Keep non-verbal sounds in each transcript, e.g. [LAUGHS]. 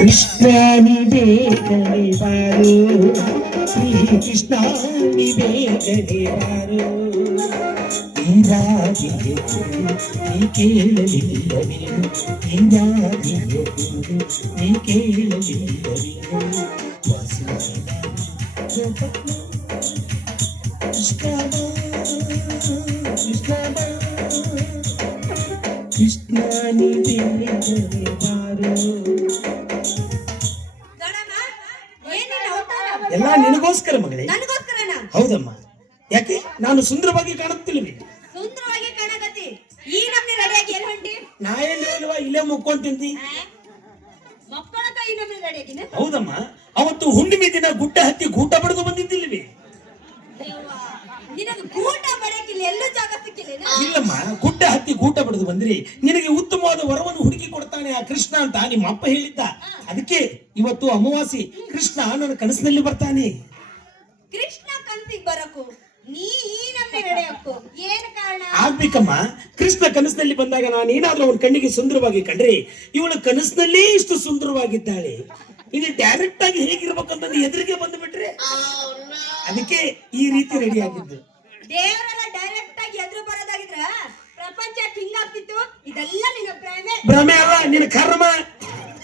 ಕೃಷ್ಣನಿ ಬೇಗನೆ ಬಾರು ಶ್ರೀ ಕೃಷ್ಣ ನೀ ಬೇಗನೆ ಬಾರು ನೀರಾಗಿಯೇ ನೀ ಕೇಳಲಿಲ್ಲವೇನು ನೀರಾಗಿಯೇ ಎಲ್ಲ ನಿನಗೋಸ್ಕರ ಮಗಳೇ. ನನಗೋಸ್ಕರನ ಹೌದಮ್ಮ. ಯಾಕೆ? ನಾನು ಸುಂದರವಾಗಿ ಕಾಣುತ್ತಿಲ್ವಿ ಸುಂದರವಾಗಿ ಕಾಣಕತ್ತಿ. ಈ ನಮ್ನಿ ರೆಡಿಯಾಗಿ ಎಲ್ಲಿ ಹೊಂಟಿ? ನಾ ಎಲ್ಲಿ ಇಲ್ವಾ ಇಲ್ಲೇ ಮುಕ್ಕೊಂತಿ ಮಕ್ಕಳ ಈ ನಮ್ನಿ ರೆಡಿಯಾಗಿನ ಹೌದಮ್ಮ. ಅವತ್ತು ಹುಣ್ಣಿಮೆ ದಿನ ಗುಡ್ಡ ಹತ್ತಿ ಗೂಟ ಬಡಿದು ಬಂದಿದ್ದಿಲ್ವಿ? ನಿನಗೆ ಗೂಟ ಬಡಕಿಲ್ಲ ಎಲ್ಲೂ ಜಾಗ ಸಿಕ್ಕಿಲ್ಲ ಇಲ್ಲಮ್ಮ ಗುಡ್ಡ ಹತ್ತಿ ಗೂಟ ಬಡಿದು ಬಂದ್ರಿ. ನಿನಗೆ ಉತ್ತಮವಾದ ವರವನ್ನು ಹುಡುಕಿ ಕೊಡ್ತಾನೆ ಆ ಕೃಷ್ಣ ಅಂತ ನಿಮ್ಮ ಅಪ್ಪ ಹೇಳಿದ್ದ. ಅದಕ್ಕೆ ಇವತ್ತು ಅಮಾವಾಸಿ ಕೃಷ್ಣ ನನ್ನ ಕನಸಿನಲ್ಲಿ ಬರ್ತಾನೆ. ಕೃಷ್ಣ ಕನಸಿಗೆ ಬರಕು. ನೀ ಈ ನಮ್ನಿ ರೆಡಿಯಾಕು ಏನ್ ಕಾರಣ? ಆಗ್ಬೇಕಮ್ಮ ಕೃಷ್ಣ ಕನಸಿನಲ್ಲಿ ಬಂದಾಗ ನಾನು ಏನಾದ್ರೂ ಅವನ ಕಣ್ಣಿಗೆ ಸುಂದರವಾಗಿ ಕಂಡ್ರಿ ಇವಳು ಕನಸಿನಲ್ಲೇ ಇಷ್ಟು ಸುಂದರವಾಗಿದ್ದಾಳೆ. ಇದು ಡೈರೆಕ್ಟ್ ಆಗಿ ಹೇಗಿರ್ಬೇಕಂತ ಎದುರಿಗೆ ಬಂದು ಬಿಟ್ರೆ ಅದಕ್ಕೆ ಈ ರೀತಿ ರೆಡಿ ಆಗಿದ್ದು. ದೇವರೆಲ್ಲ ಡೈರೆಕ್ಟ್ ಆಗಿ ಎದುರು ಬರೋದಾಗಿದ್ರ ಪ್ರಪಂಚ ಹಿಂಗಾಗ್ತಿತ್ತು ಇದೆಲ್ಲ ನಿನ್ನ ಭ್ರಮೆ. ಭ್ರಮೆ ಅಲ್ಲ ನಿನ್ನ ಕರ್ಮ.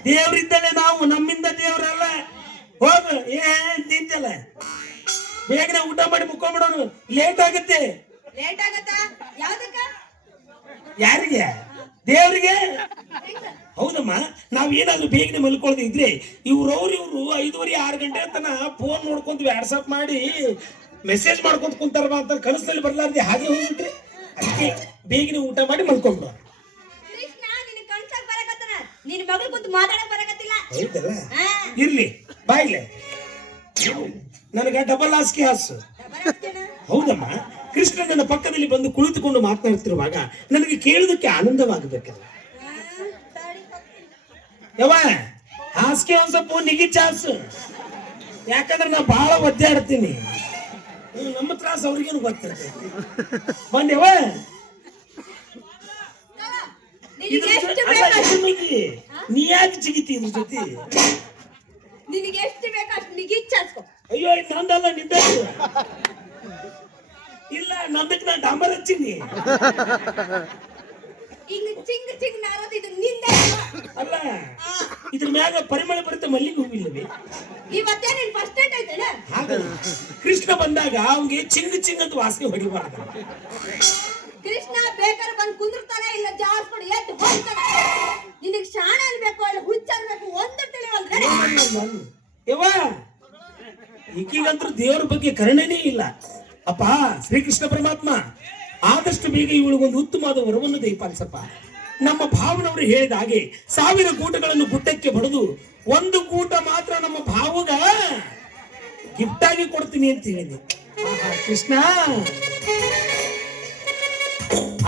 ದೇವರಿದ್ದಲೇ ನಾವು ನಮ್ಮಿಂದ ದೇವರಲ್ಲ. ಹೋಗು ಏನ್ ತಿಂತಲ್ಲ ಬೇಗನೆ ಊಟ ಮಾಡಿ ಮುಕ್ಕೊಂಬಿಡೋನು. ಲೇಟ್ ಆಗುತ್ತೆ. ಲೇಟ್ ಆಗತ್ತಾ? ಯಾವ್ದಕ್ಕ? ಯಾರಿಗೆ? ದೇವರಿಗೆ? ಹೌದಮ್ಮ ನಾವ್ ಏನಾದರೂ ಬೇಗನೆ ಮಲ್ಕೊಳ್ದಿದ್ರೆ ಇವ್ರವ್ರು ಇವರು ಐದುವರೆ ಆರು ಗಂಟೆ ತನ ಫೋನ್ ನೋಡ್ಕೊಂತ ವ್ಯಾಟ್ಸಪ್ ಮಾಡಿ ಮೆಸೇಜ್ ಮಾಡ್ಕೊಂತ ಕುಂತಾರ ಬಾ ಅಂತ ಕನಸಲ್ಲಿ ಬರ್ಲಾರ್ದೆ ಹಾಗೆ ಹೋಗ್ಬಿಟ್ರಿ? ಅದಕ್ಕೆ ಬೇಗನೆ ಊಟ ಮಾಡಿ ಮಲ್ಕೊಂಡ್ರು ಕೃಷ್ಣ ನಿನ್ನ ಕನ್ಸಾಗ ಬರಕತ್ತನ ನಿನ್ ಮಗಳು ಕುಂತು ಮಾತಾಡಕ್ ಬರಕತ್ತಿಲ್ಲ. ಹೌದಲ್ಲ? ಇರ್ಲಿ ಬಾಯ್ಲೆ ನನಗ ಡಬಲ್ ಹಾಸಿಗೆ ಹಾಸು. ಹೌದಮ್ಮ ಕೃಷ್ಣ ನನ್ನ ಪಕ್ಕದಲ್ಲಿ ಬಂದು ಕುಳಿತುಕೊಂಡು ಮಾತನಾಡ್ತಿರುವಾಗ ನನಗೆ ಕೇಳೋದಕ್ಕೆ ಆನಂದವಾಗಬೇಕಲ್ಲ. ಯವ ಹಾಸಿಗೆ ಒಂದ್ ಸ್ವಲ್ಪ ನಿಗಿ ಚಾಸು ಯಾಕಂದ್ರೆ ನಾ ಬಹಳ ಒದ್ದಾಡ್ತೀನಿ. ನಮ್ಮ ತ್ರಾಸ ಅವ್ರಿಗೇನು ಗೊತ್ತಿರ್ತೈತಿ. ಬಂದೆವ ನೀ ಯಾಕೆ ಜಿಗಿತಿ ಇದ್ರ ಜೊತೆ? ನಿನಗೆ ಎಷ್ಟು ಬೇಕು ಅಷ್ಟು ನಿಗಿಚ್ಚಾಸ್ಕೊ ಅಯ್ಯೋ ಇದು ನಂದಲ್ಲ ನಿಂದ ಇಲ್ಲ ನಂದಕ್ಕೆ ನಾ ಡಾಂಬರ್ ಹಚ್ಚಿನಿ. ಹಿಂಗ್ ಚಿಂಗ್ ಚಿಂಗ್ ನಾರೋದು ಇದು ನಿಂದ ಅಲ್ಲ ಇದ್ರ ಮ್ಯಾಗ ಪರಿಮಳ ಬರುತ್ತೆ ಮಲ್ಲಿಗೆ ಹೂವಿಲ್ಲವೇ? ಇವತ್ತೇ ನಿನ್ ಫಸ್ಟ್ ಡೇಟ್ ಐತೇನ ಹಾಗಲ್ಲ. ಕೃಷ್ಣ ಬಂದಾಗ ಅವ್ಗೆ ಚಿಂಗ್ ಚಿಂಗ್ ಅಂತ ವಾಸನೆ ಹೊಡಿಬಾರ್ದು. ಕೃಷ್ಣ ಬೇಕಾದ್ರೆ ಬಂದ್ ಕುಂದಿರ್ತಾನೆ ಇಲ್ಲ ಜಾರ್ಸ್ಕೊಂಡು ಎದ್ದು ಹೋಗ್ತಾನೆ ನಿನಗ್ ಶಾಣ ಅನ್ಬೇಕು ಇಲ್ಲ ಹುಚ್ಚ ಅನ್ಬೇಕು ಒಂದು ತಿಳಿವಲ್ದ್ರೆ ಯವ್ವ ಈಗೀಗಂತೂ ದೇವರ ಬಗ್ಗೆ ಕರುಣೆನೇ ಇಲ್ಲ. ಅಪ್ಪ ಶ್ರೀಕೃಷ್ಣ ಪರಮಾತ್ಮ ಆದಷ್ಟು ಬೇಗ ಇವಳಿಗೊಂದು ಉತ್ತಮವಾದ ವರವನ್ನು ದಯಪಾಲಿಸಪ್ಪ. ನಮ್ಮ ಭಾವನವರು ಹೇಳಿದ ಹಾಗೆ ಸಾವಿರ ಕೂಟಗಳನ್ನು ಗುಡ್ಡಕ್ಕೆ ಬಡದು ಒಂದು ಕೂಟ ಮಾತ್ರ ನಮ್ಮ ಭಾವಗ ಗಿಫ್ಟ್ ಆಗಿ ಕೊಡ್ತೀನಿ ಅಂತ ಹೇಳಿದೆ. ಕೃಷ್ಣ.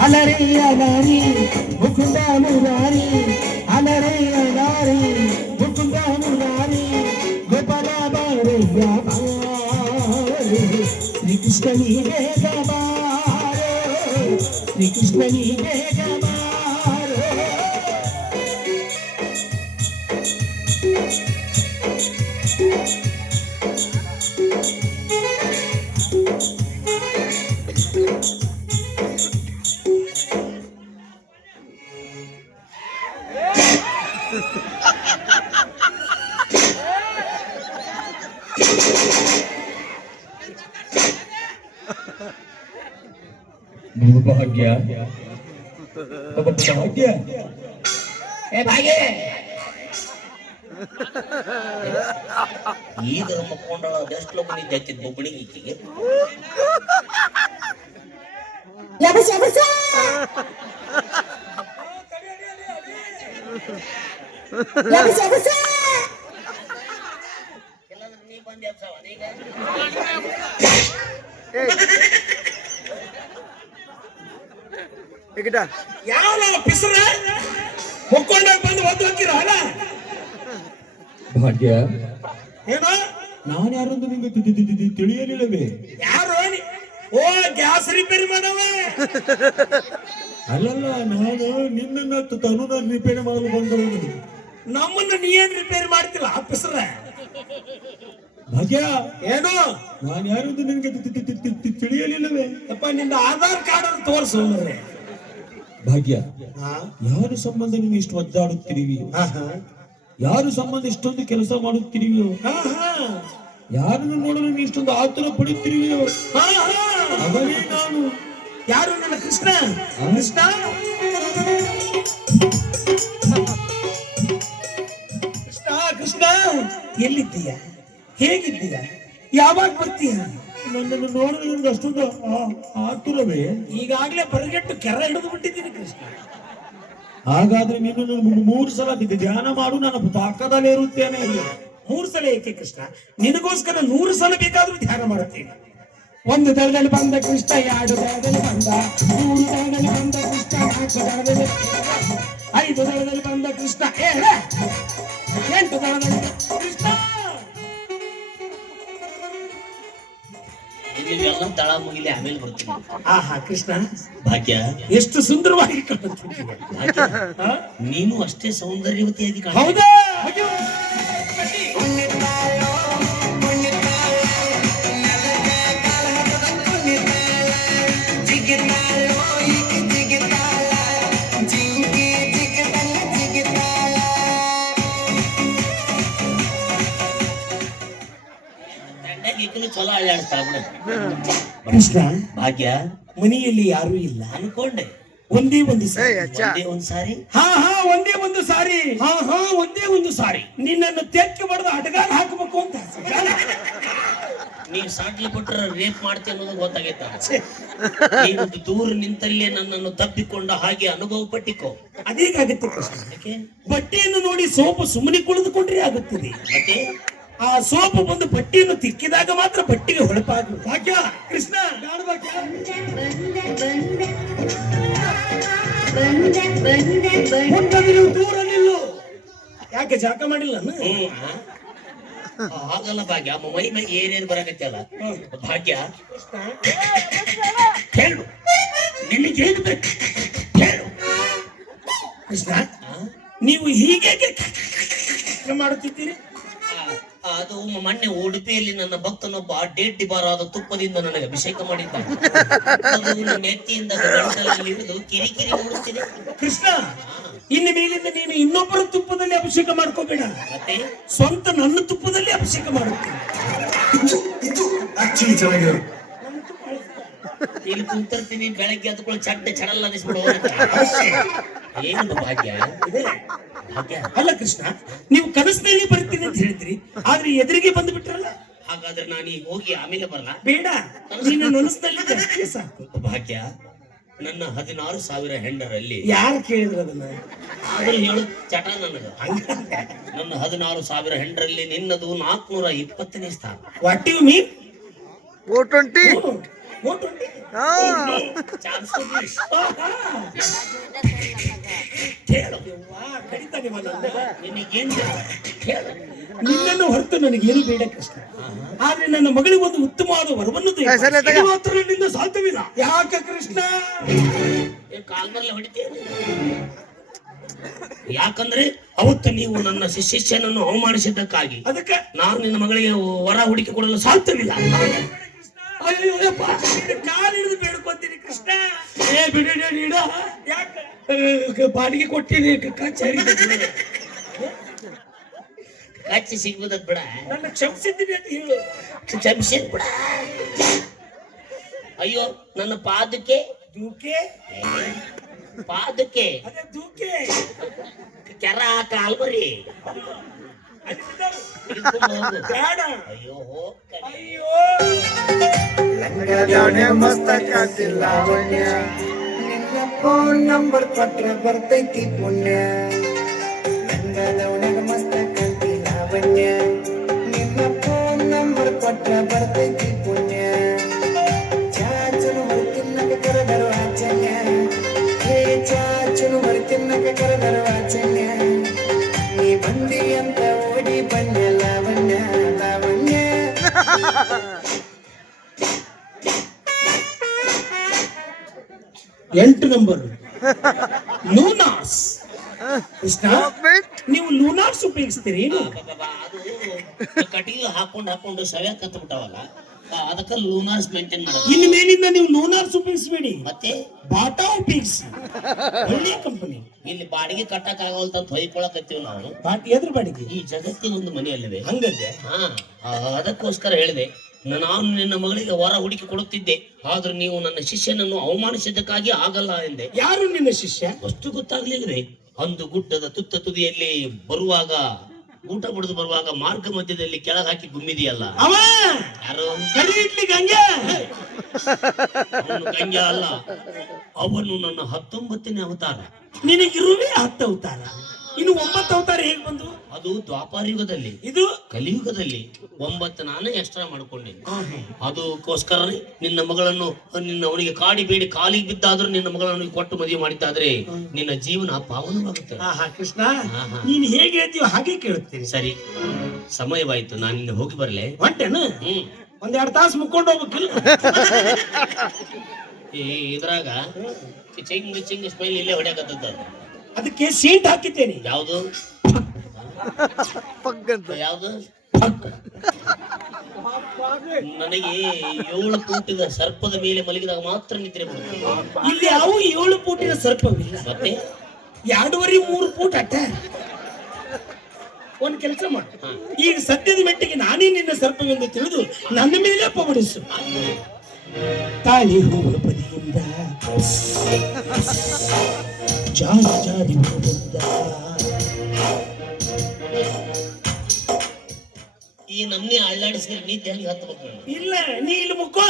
ಅಲರಿ, ಅಲಾರಿ, ಮುಕುಂದ ಮುರಾರಿ, ಅಲರೇ, ಅಲಾರಿ, ಮುಕುಂದ ಮುರಾರಿ, ಗೋಪಾಲ ಬಾರಯ್ಯ ಬಾರೆ ಶ್ರೀಕೃಷ್ಣ ನೀ ಶ್ರೀಕೃಷ್ಣ ನೀ ಬೇಗ ಬಾರೆ ಭಾಗ್ಯ ಭಾಗ್ಯ ಏ ಭಾಗ್ಯ ಈಗ ಮಕ್ಕೊಂಡಳ ಅದೆಷ್ಟು ಲೋಕ ನಿದ್ದೆ ಹಚ್ಚಿದ್ ಈಕಿಗೆ ನೀ ಬಂದ್ ಈಗ ಯಾವ ಪಿಸರ? ಮುಕ್ಕೊಂಡಾಗ ಬಂದು ಒದ್ದು ಹಾಕಿರ ಅಲ್ಲ? ಭಾಗ್ಯ. ಏನೋ? ನಾನು ಯಾರು ನಿಂಗೆ ತಿಳಿಯಲಿಲ್ಲವೇ ಯಾರು? ಓ ಗ್ಯಾಸ್ ರಿಪೇರಿ ಮಾಡವ? ಅಲ್ಲಲ್ಲ ನಾನು ನಿನ್ನನ್ನ ತ- ತನುನ ರಿಪೇರಿ ಮಾಡಲು ಬಂದವನು. ನಮ್ಮನ್ನ ನೀ ಏನ್ ರಿಪೇರಿ ಮಾಡ್ತಿಲ್ಲ ಆಫೀಸರ ಭಾಗ್ಯ. ಏನು? ನಾನು ಯಾರು ನಿನಗೆ ತಿಳಿಯಲಿಲ್ಲವೇ ಅಪ್ಪ ನಿನ್ನ ಆಧಾರ್ ಕಾರ್ಡ್ ಅನ್ನು ತೋರಿಸು. ಭಾಗ್ಯ. ಹಾ. ಯಾರು ಸಂಬಂಧ ನೀವು ಇಷ್ಟು ಹಾ ಯಾರು ಸಂಬಂಧ ಇಷ್ಟೊಂದು ಕೆಲಸ ಮಾಡುತ್ತಿರುವಿಯೋ ಯಾರನ್ನು ನೋಡಲು ನೀವು ಇಷ್ಟೊಂದು ಆತುರ ಪಡುತ್ತಿರುವಿಯೋ ಹಾ ಅವನೇ. ನಾನು. ಯಾರು ನನ್ನ ಕೃಷ್ಣ? ಕೃಷ್ಣ? ಕೃಷ್ಣ ಕೃಷ್ಣ ಎಲ್ಲಿದ್ದೀಯ? ಹೇಗಿದ್ದೀಯ? ಯಾವಾಗ ಬರ್ತೀಯ? ನನ್ನನ್ನು ನೋಡಲು ನಿಮ್ಗೆ ಅಷ್ಟೊಂದು ಆತುರವೇ? ಈಗಾಗ್ಲೇ ಬರಗೆಟ್ಟು ಕೆರ ಹಿಡಿದು ಬಿಟ್ಟಿದ್ದೀನಿ ಕೃಷ್ಣ. ಹಾಗಾದ್ರೆ ನೀನು ಮೂರು ಸಲ ಧ್ಯ- ಧ್ಯಾನ ಮಾಡು ನಾನು ತಾಕದಲ್ಲೇ ಇರುತ್ತೇನೆ. ಮೂರು ಸಲ ಏಕೆ ಕೃಷ್ಣ? ನಿನಗೋಸ್ಕರ ನೂರು ಸಲ ಬೇಕಾದ್ರೂ ಧ್ಯಾನ ಮಾಡುತ್ತೇನೆ ಒಂದು ದಳದಲ್ಲಿ ಬಂದ ಕೃಷ್ಣ ಎರಡು ದಳದಲ್ಲಿ ಬಂದ ಮೂರು ದಳದಲ್ಲಿ ಬಂದ ಕೃಷ್ಣ ನಾಲ್ಕು ದಳದಲ್ಲಿ ಐದು ದಳದಲ್ಲಿ ಬಂದ ಕೃಷ್ಣ ಏಳ ಎಂಟು ದಳದಲ್ಲಿ ಬಂದ ಇಲ್ಲಿಗೆಲ್ಲ ತಳ ಮುಗಿಲಿ ಆಮೇಲೆ ಬರ್ತೀನಿ. ಆಹಾ ಕೃಷ್ಣ. ಭಾಗ್ಯ. ಎಷ್ಟು ಸುಂದರವಾಗಿ ಕಾಣುತ್ತಿದ್ದೀಯ. ಭಾಗ್ಯ. ನೀನು ಅಷ್ಟೇ ಸೌಂದರ್ಯವತಿಯಾಗಿ ಕಾಣ ಹೌದಾ? ಬಿಡು ಕೃಷ್ಣ ಭಾಗ್ಯ. ಮನೆಯಲ್ಲಿ ಯಾರು ಇಲ್ಲ. ಅನ್ಕೊಂಡೆ. ಒಂದೇ ಒಂದು ಸಾರಿ. ಒಂದೇ ಒಂದ್ ಸಾರಿ? ಹಾ ಹಾ ಒಂದೇ ಒಂದು ಸಾರಿ. ಹಾ ಹಾ ಒಂದೇ ಒಂದು ಸಾರಿ. ನಿನ್ನನ್ನು ತೆಕ್ಕೆ ಬಡದ ಅಡಗಾಲ ಹಾಕಬೇಕು ಅಂತ. ನೀವ್ ಸಾಟ್ಲಿ ಬಿಟ್ರೆ ರೇಪ್ ಮಾಡ್ತೀನಿ ಅನ್ನೋದು ಗೊತ್ತಾಗೈತ ನೀನು ದೂರ ನಿಂತಲ್ಲೇ ನನ್ನನ್ನು ತಪ್ಪಿಕೊಂಡ ಹಾಗೆ ಅನುಭವ ಪಟ್ಟಿಕೋ. ಅದೇಗಾಗುತ್ತೆ ಕೃಷ್ಣ ಯಾಕೆ? ಬಟ್ಟೆಯನ್ನು ನೋಡಿ ಸೋಪು ಸುಮ್ಮನೆ ಕುಳಿದುಕೊಂಡ್ರೆ ಆಗುತ್ತದೆ. ಮತ್ತೆ? ಆ ಸೋಪು ಬಂದು ಪಟ್ಟಿಯನ್ನು ತಿಕ್ಕಿದಾಗ ಮಾತ್ರ ಪಟ್ಟಿಗೆ ಹೊಳಪಾಗ ಭಾಗ್ಯ ಕೃಷ್ಣ ದೂರ ನಿಲ್ಲು ಯಾಕೆ ಜಾಕ ಮಾಡಿಲ್ಲ? ಆಗಲ್ಲ ಭಾಗ್ಯ ಮೈ ಮೈ ಏನೇನು ಬರಕತ್ತಲ್ಲ ಭಾಗ್ಯ ಹೇಳು ನಿನಗೇನು ಬೇಕು ಹೇಳು ಕೃಷ್ಣ? ನೀವು ಹೀಗೆ ಮಾಡುತ್ತಿದ್ದೀರಿ ಅದು ಮೊನ್ನೆ ಉಡುಪಿಯಲ್ಲಿ ನನ್ನ ಭಕ್ತನೊಬ್ಬ ಡೇಟ್ ಬಾರಾದ ತುಪ್ಪದಿಂದ ನನಗೆ ಅಭಿಷೇಕ ಮಾಡಿದ್ದ ಅದು ನನ್ನ ಗಂಟಲಲ್ಲಿ ಹಿಡಿದು ಕಿರಿಕಿರಿ ಮೂಡಿಸ್ತಿದೆ. ಕೃಷ್ಣ ಇನ್ನು ಮೇಲಿಂದ ನೀನು ಇನ್ನೊಬ್ಬರ ತುಪ್ಪದಲ್ಲಿ ಅಭಿಷೇಕ ಮಾಡ್ಕೋಬೇಡ. ಮತ್ತೆ? ಸ್ವಂತ ನನ್ನ ತುಪ್ಪದಲ್ಲಿ ಅಭಿಷೇಕ ಮಾಡುತ್ತೇನೆ. ಇಲ್ಲಿ ಕುಂತಿರ್ತೀನಿ ಬೆಳಗ್ಗೆ ಅದಕ್ಕೂ ಚಡ್ಡೆ ಚಡಲ್ಲ ಅನಿಸ್ಬಿಡು ಏನು ಭಾಗ್ಯ? ಅಲ್ಲ ಕೃಷ್ಣ ನೀವು ಕನಸಿನಲ್ಲಿ ಬರ್ತೀನಿ ಅಂತ ಹೇಳಿದ್ರಿ ಆದ್ರೆ ಎದುರಿಗೆ ಬಂದು ಬಿಟ್ರಲ್ಲ ಹಾಗಾದ್ರೆ ನಾನು ಈಗ ಹೋಗಿ ಆಮೇಲೆ ಬರಲ್ಲ ಬೇಡ. ನೀನು ನನಸಿನಲ್ಲಿ ಅಷ್ಟೇ ಸಾಕು. ಭಾಗ್ಯ ನನ್ನ ಹದಿನಾರು ಸಾವಿರ ಹೆಂಡರಲ್ಲಿ ಯಾರು ಕೇಳಿದ್ರು ಅದನ್ನ? ಹೇಳು ಚಟ ನನಗ. ನನ್ನ ಹದಿನಾರು ಸಾವಿರ ಹೆಂಡರಲ್ಲಿ ನಿನ್ನದು ನಾಲ್ಕುನೂರ ಇಪ್ಪತ್ತನೇ ಸ್ಥಾನ. What you mean O twenty ನಿನ್ನನ್ನು ಹೊರತು ನನಗೇನು ಬೇಡ ಕೃಷ್ಣ. ಆದ್ರೆ ನನ್ನ ಮಗಳಿಗೆ ಒಂದು ಉತ್ತಮವಾದ ವರವನ್ನು ಮಾತ್ರ ನಿನ್ನ ಸಾಧ್ಯವಿಲ್ಲ. ಯಾಕೆ ಕೃಷ್ಣ? ಯಾಕಂದ್ರೆ ಅವತ್ತು ನೀವು ನನ್ನ ಶಿಷ್ಯನನ್ನು ಅವಮಾನಿಸಿದ್ದಕ್ಕಾಗಿ ಅದಕ್ಕೆ? ನಾನು ನಿನ್ನ ಮಗಳಿಗೆ ವರ ಹುಡುಕಿ ಕೊಡಲು ಸಾಧ್ಯವಿಲ್ಲ. ಅಯ್ಯೋ ಯಪ್ಪ, ನಿನ್ನ ಕಾಲು ಹಿಡಿದು ಬೇಡ್ಕೊತೀನಿ ಕೃಷ್ಣ. ಏ ಬಿಡಿ ನೀಡ ಯಾಕೆ? ಬಾಡಿಗೆ ಕೊಟ್ಟಿನಿ ಕಚೇರಿ ಕಚ್ಚಿ ಸಿಗ್ಬೋದದ್ ಬಿಡ. ನನ್ನ ಕ್ಷಮಿಸಿದ್ದೀನಿ ಅಂತ ಹೇಳು. ಕ್ಷಮಿಸಿದ್ ಬಿಡ. ಅಯ್ಯೋ ನನ್ನ ಪಾದಕ್ಕೆ? ದೂಕೆ? ಪಾದಕ್ಕೆ? ಅದೇ ದೂಕೆ. ಕೆರ ಕಾಲ್ಬರಿ ಬೇಡ ಅಯ್ಯೋ. ಅಯ್ಯೋ ಮಸ್ತಕ ಲಾವಣ್ಯ ನಿನ್ನ ಫೋನ್ ನಂಬರ್ ಕೊಟ್ರೆ ಬರ್ತೈತಿ ಪುಣ್ಯ ನಂಗದವನಾಗ ಮಸ್ತಕ ಲಾವಣ್ಯ ನಿನ್ನ ಫೋನ್ ನಂಬರ್ ಕೊಟ್ರೆ ಬರ್ತೈತಿ ಪುಣ್ಯ ಎಂಟು ನಂಬರ್. ಲೂನಾಸ್. ಕೃಷ್ಣ ನೀವು ಲೂನಾಸ್ ಉಪಯೋಗಿಸ್ತೀರಿ ಏನು? ಅದು ಕಟಿಗೆ ಹಾಕೊಂಡು ಹಾಕೊಂಡು ಸವ್ಯ ಕತ್ಬಿಟ್ಟವಲ್ಲ ಅದಕ್ಕೆ ಲೂನಾರ್ಸ್ ಮೇಂಟೈನ್ ಮಾಡೋದು. ಇನ್ನು ಮೇಲಿಂದ ನೀವು ಲೂನಾಸ್ ಉಪಯೋಗಿಸ್ಬೇಡಿ. ಮತ್ತೆ? ಬಾಟಾ ಉಪಯೋಗಿಸಿ. ಒಳ್ಳೆಯ ಕಂಪನಿ ಇಲ್ಲಿ ಬಾಡಿಗೆ ಕಟ್ಟಕ್ ಆಗವಲ್ತ ಅಂತ ಹೊಯ್ಕೊಳಕತ್ತೀವಿ ನಾವು. ಬಾಟಿ ಎದ್ರ ಬಾಡಿಗೆ. ಈ ಜಗತ್ತಿನ ಒಂದು ಮನೆಯಲ್ಲಿದೆ. ಹಂಗಂದ್ರೆ ಹಾ ಆ, ಅದಕ್ಕೋಸ್ಕರ ಹೇಳಿದೆ. ನಾನು ನಿನ್ನ ಮಗಳಿಗೆ ವರ ಹುಡುಕಿ ಕೊಡುತ್ತಿದ್ದೆ ಆದ್ರೂ ನೀವು ನನ್ನ ಶಿಷ್ಯನನ್ನು ಅವಮಾನಿಸಿದ್ದಕ್ಕಾಗಿ ಆಗಲ್ಲ ಎಂದೆ. ಯಾರು ನಿನ್ನ ಶಿಷ್ಯ? ಅಷ್ಟು ಗೊತ್ತಾಗ್ಲಿಲ್ಲವೇ ಅಂದು ಗುಡ್ಡದ ತುತ್ತ ತುದಿಯಲ್ಲಿ ಬರುವಾಗ ಊಟ ಕುಡಿದು ಬರುವಾಗ ಮಾರ್ಗ ಮಧ್ಯದಲ್ಲಿ ಕೆಳಗೆ ಹಾಕಿ ಗುಮ್ಮಿದೆಯಲ್ಲ? ಅವ! ಯಾರು? ಕರಿ ಇಡ್ಲಿ ಗಂಗೆ! ಅವನು ಗಂಗೆ ಅಲ್ಲ. ಅವನು ನನ್ನ ಹತ್ತೊಂಬತ್ತನೇ ಅವತಾರ. ನಿನಗಿರುವೇ ಹತ್ತು ಅವತಾರ. ಇನ್ನು ಒಂಬತ್ತು ಅವತಾರ ಹೇಗೆ ಬಂದು? ಅದು ದ್ವಾಪಾರಯುಗದಲ್ಲಿ ಇದು? ಕಲಿಯುಗದಲ್ಲಿ ಒಂಬತ್ತು ನಾನು ಎಕ್ಸ್ಟ್ರಾ ಮಾಡ್ಕೊಂಡೆ ಅದಕ್ಕೋಸ್ಕರ ನಿನ್ನ ಮಗಳನ್ನು ನಿನ್ನ ಅವನಿಗೆ ಕಾಡಿ ಬೇಡಿ ಕಾಲಿಗೆ ಬಿದ್ದಾದ್ರೂ ನಿನ್ನ ಮಗಳನ್ನು ಕೊಟ್ಟು ಮದುವೆ ಮಾಡಿದ್ದಾದ್ರೆ ನಿನ್ನ ಜೀವನ ಪಾವನವಾಗುತ್ತೆ. ಕೃಷ್ಣ. ನೀನ್ ಹೇಗೆ ಹೇಳ್ತೀವ ಹಾಗೆ ಕೇಳುತ್ತೇನೆ ಸರಿ. ಸಮಯವಾಯ್ತು ನಾನು ನಿನ್ನ ಹೋಗಿ ಬರ್ಲೆ. ಹೊಂಟೇನ? ಒಂದೆರಡು ತಾಸು ಮುಕ್ಕೊಂಡು ಹೋಗ್ಬೇಕಿಲ್ಲ. ಇದ್ರಾಗ ಚಿಂಗ್ ಚಿಂಗ್ ಸ್ಮೈಲ್ ಇಲ್ಲೇ ಹೊಡ್ಯಾಕತ್ತದ. ಅದಕ್ಕೆ ಸೀಟ್ ಹಾಕಿದ್ದೇನೆ. ಯಾವುದು? [LAUGHS] ಯಾವುದು? ನನಗೆ ಏಳು ಪೂಟಿನ ಸರ್ಪದ ಮೇಲೆ ಮಲಗಿದಾಗ ಮಾತ್ರ ನಿದ್ರೆ ಬರುತ್ತೆ. ಇಲ್ಲಿ ಯಾವ ಏಳು ಫೂಟಿನ ಸರ್ಪವಿಲ್ಲ ಮತ್ತೆ? ಎರಡೂವರೆ ಮೂರು ಫೂಟ್ ಅಟ್ಟ. ಒಂದ್ ಕೆಲಸ ಮಾಡು. ಈಗ ಸದ್ಯದ ಮೆಟ್ಟಿಗೆ ನಾನೇ ನಿನ್ನ ಸರ್ಪವೆಂದು ತಿಳಿದು ನನ್ನ ಮೇಲೆ ಪವಡಿಸು ತಾಳಿ ಹೂವ ಬದಿಯಿಂದ. ಜಾರಿ ಜಾರಿ ಹೋಗುತ್ತ ಈ ನಮ್ನೆ ಅಳ್ಳಾಡಿಸಿದ್ರೆ ನಿದ್ದೆ ಹೆಂಗೆ ಹತ್ತಬೇಕು ನಾನು? ಇಲ್ಲ ನೀ ಇಲ್ಲಿ ಮುಕ್ಕೋ.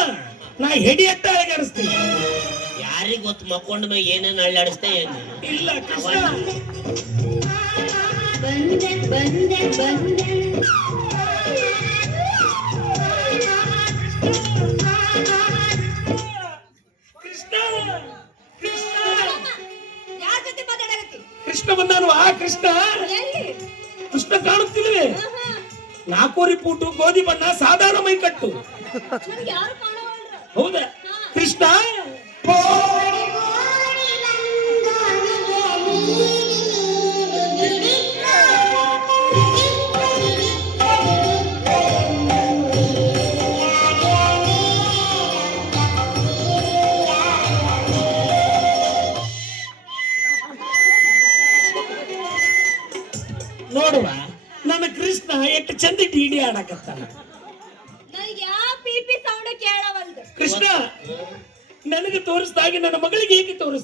ನಾ ಹೆಡಿ ಅಳಗಾಡಿಸ್ತೀನಿ ಯಾರಿಗ್ ಗೊತ್ತು? ಮಕ್ಕೊಂಡ ಮೇಲೆ ಏನೇನು ಅಳ್ಳಾಡಿಸ್ತೆ ಏನು? ಇಲ್ಲ ಕೃಷ್ಣ. ಬಂದೆ ಬಂದೆ ಬಂದೆ. ಕೃಷ್ಣ ಬಂದಾನು ಆ ಕೃಷ್ಣ? ಕೃಷ್ಣ ಕಾಣುತ್ತಿಲ್ವೇ? ಆಹಾ, ನಾಲ್ಕೂರಿ ಪೂಟು ಗೋಧಿ ಬಣ್ಣ ಸಾಧಾರಣ ಮೈ ಕಟ್ಟು ಹೌದಾ? ಕೃಷ್ಣ?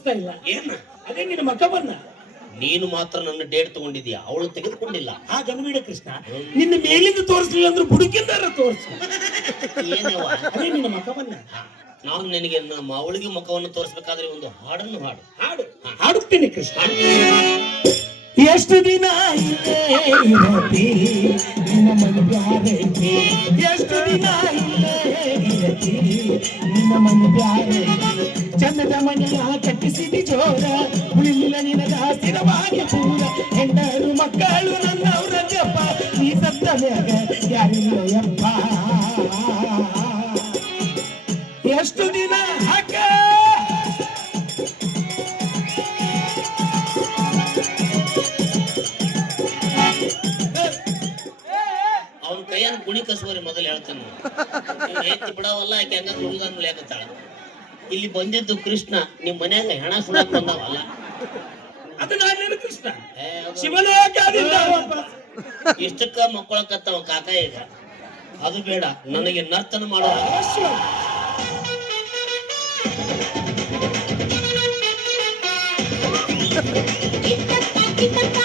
ತೋರಿಸ್ತಾ ಇಲ್ಲ? ಏನ? ಅದೇ ನಿನ್ನ ಮಕವನ್ನ ನೀನು ಮಾತ್ರ ನನ್ನ ಡೇಟ್ ತಗೊಂಡಿದ್ಯಾ? ಅವಳು ತೆಗೆದುಕೊಂಡಿಲ್ಲ. ಹಾಗನ್ಬೇಡ ಕೃಷ್ಣ ನಿನ್ನ ಮೇಲಿಂದ ತೋರಿಸ್ಲಿಲ್ಲ ಅಂದ್ರೆ ಬುಡುಕಿಂದಾರ ತೋರಿಸು. ಅದೇ ನಿನ್ನ ಮಕವನ್ನ ನಾನು ನಿನಗೆ ನಮ್ಮ ಅವಳಿಗೆ ಮುಖವನ್ನು ತೋರಿಸ್ಬೇಕಾದ್ರೆ ಒಂದು ಹಾಡನ್ನು ಹಾಡು. ಹಾಡು. ಹಾಡುತ್ತೇನೆ ಕೃಷ್ಣ. ಎಷ್ಟು ದಿನ ಎಷ್ಟು ದಿನ ನಿನ್ನ ಮನ ಚಂದದ ಮನೆಯ ಕಟ್ಟಿಸಿದಿ ಜೋರ ಉಳಿಲಿಲ್ಲ ನಿನಗ ಸ್ಥಿರವಾಗಿ ಪೂರ. ಹೆಂಡರು ಮಕ್ಕಳು ನನ್ನವ್ರ ಜಪ್ಪ ನೀ ಸತ್ತ ಮ್ಯಾಗ ಯಾರಿಲ್ಲಯಪ್ಪ ಎಷ್ಟು ದಿನ ಹಾಕ? ಕೈಯನ್ನು ಗುಣಿ ಕಸುವರಿ ಮೊದಲು ಹೇಳ್ತಾನೆ. ಎತ್ತಿ ಬಿಡವಲ್ಲ, ಆಕೆ ಹಂಗ ತುಳಿದಂಗ್ ಲೇಕತ್ತಾಳ ಇಲ್ಲಿ ಬಂದಿದ್ದು ಕೃಷ್ಣ ನಿಮ್ ಮನ್ಯಾಗ ಹೆಣ ಸುಡಕ್ ಬಂದವಲ್ಲ ಅದು ನಾನೇನು ಕೃಷ್ಣ ಶಿವಲೋಕದಿಂದ. ಇಷ್ಟಕ್ಕ ಮಕ್ಕಳಕತ್ತವ ಕಾಕ ಈಗ ಅದು ಬೇಡ ನನಗೆ ನರ್ತನ ಮಾಡೋ ಅವಶ್ಯ. ಕಿತ್ತಪ್ಪ ಕಿತ್ತಪ್ಪ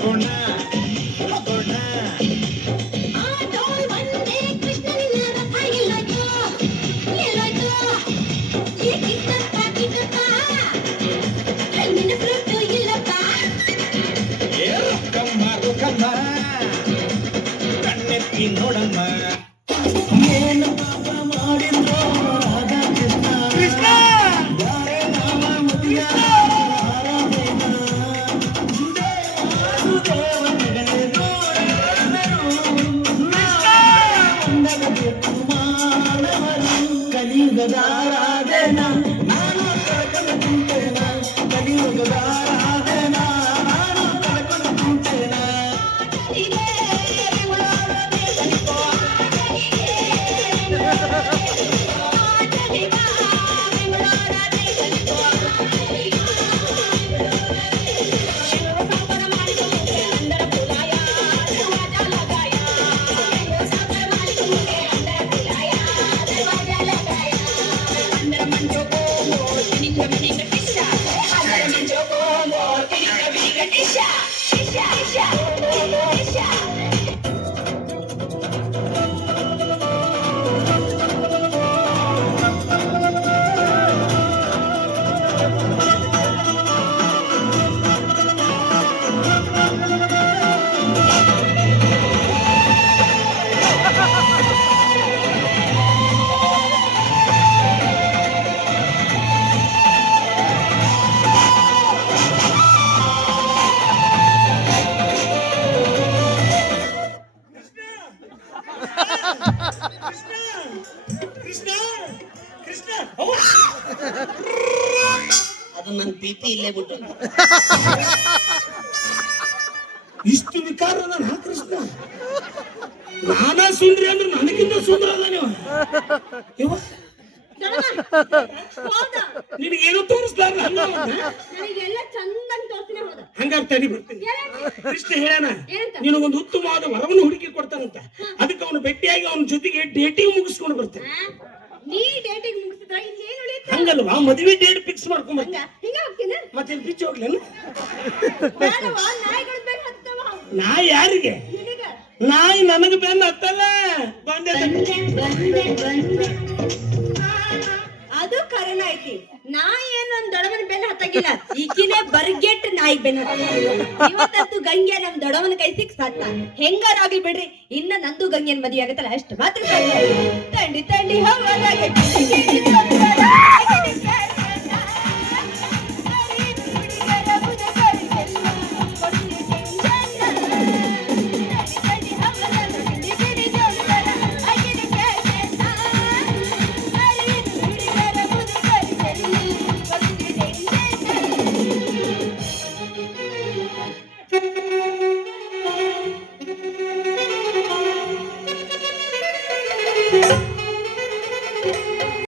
for now. కలియుగ దారాదేనా నానా తరకలు తింటేనా ಪ್ರೀತಿ ಇಲ್ಲೇ ಬಿಟ್ಟು ಇಷ್ಟು ವಿಕಾರ ಅದಾನ ಕೃಷ್ಣ ನಾನಾ ಸುಂದ್ರಿ ಅಂದ್ರೆ ನನಗಿಂತ ಸುಂದರ ಅಲ್ಲ ನೀವು. ಇವ? ನಿನಗೇನು ತೋರಿಸ್ಲಾರ ಹಂಗಾರ ತಡಿ ಬರ್ತೀನಿ ಏನಂತ? ಕೃಷ್ಣ ಹೇಳಣ? ನಿನಗೊಂದು ಉತ್ತಮವಾದ ವರವನ್ನು ಹುಡುಕಿ ಕೊಡ್ತಾನಂತ. ಅದಕ್ಕೆ ಅವನು ಭೇಟಿಯಾಗಿ ಅವನ ಜೊತೆಗೆ ಡೇಟಿಂಗ್ ಮುಗಿಸ್ಕೊಂಡು ಬರ್ತಾನೆ? ನೀ ಡೇಟಿಂಗ್ ಮುಗಿಸಿದ್ರ ಏನು ಉಳಿಯುತ್ತೆ? ಹಂಗಲ್ವಾ? ಮದುವೆ ಡೇಟ್ ಫಿಕ್ಸ್ ಮಾಡ್ಕೊಂಡ್ ಹಂಗ ಹಿಂಗ ಹೋಗ್ತೀನಿ ಮತ್ತೆ ಬಿಚ್ಚಿ ಹೋಗ್ಲೇನು? ಬೇಡವಾ? ನಾಯಿಗಳು ಬೇಗ ಹತ್ತವ? ನಾ ಯಾರಿಗೆ? ನಿನಗ? ನಾಯಿ ನನಗೆ ಬೆನ್ನ ಹತ್ತಲ್ಲ. ಬಂದೆ. ಅದು ಕರೆನ ಐತಿ ನಾಯಿ ಏನು ನಮ್ ದೊಡವನ ಬೆನ್ನ ಹತ್ತಾಗಿಲ್ಲ. ಈಕಿನೇ ಬರ್ಗೆಟ್ ನಾಯಿ ಬೆನ್ನ ಇವತ್ತಂತು ಗಂಗೆ ನಮ್ ದೊಡವನ ಕೈ ಸಿಕ್ ಸತ್ತ ಹೆಂಗಾರಾಗ್ಲಿ ಬಿಡ್ರಿ. ಇನ್ನ ನಂದು ಗಂಗೆನ್ ಮದ್ವೆ ಆಗತ್ತಲ್ಲ, ಅಷ್ಟು ಮಾತ್ರ. ತಂಡಿ ತಂಡಿ ಹವಾದಾಗೆ